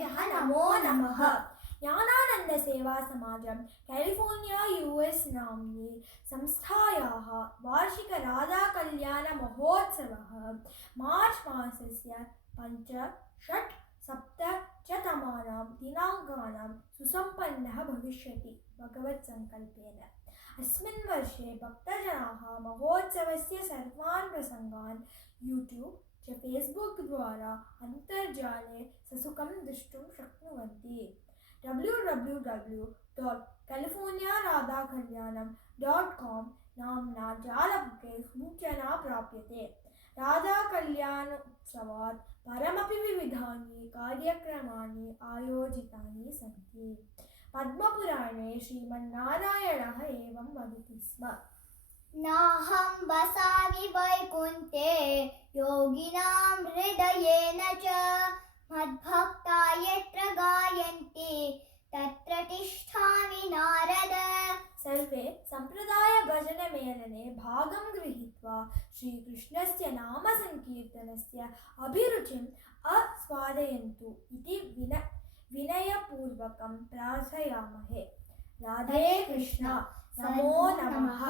सर्वेभ्यः नमो नमः। ज्ञानानंद सेवा समाजं कैलिफोर्निया US नाम्नी संस्थायाः वार्षिक राधा कल्याण महोत्सवः मार्च मासस्य 5, 6, 7 च तमानां दिनाङ्कानां सुसम्पन्नः भविष्यति भगवत्सङ्कल्पेन। अस्मिन् वर्षे भक्तजनाः महोत्सवस्य सर्वान् प्रसङ्गान् यूट्यूब् च फेस्बुक् द्वारा अन्तर्जाले ससुखं द्रष्टुं शक्नुवन्ति। www.californiaradhakalyanam.com नाम्ना जालपुटे सूचना प्राप्यते। राधाकल्याणोत्सवात् परमपि विविधानि कार्यक्रमाणि आयोजितानि सन्ति। पद्मपुराणे श्रीमन्नारायणः एवं वदति स्म। नाहं वसामि वैकुण्ठे योगिनां हृदयेन च मद्भक्ता यत्र गायन्ति तत्र तिष्ठामि नारद। सर्वे सम्प्रदाय भजन मेलने भागं गृहीत्वा श्रीकृष्णस्य नाम संकीर्तनस्य अभिरुचिम् आस्वादयन्तु इति विनयपूर्वकं प्रार्थयामहे। राधे कृष्ण। नमो नमः।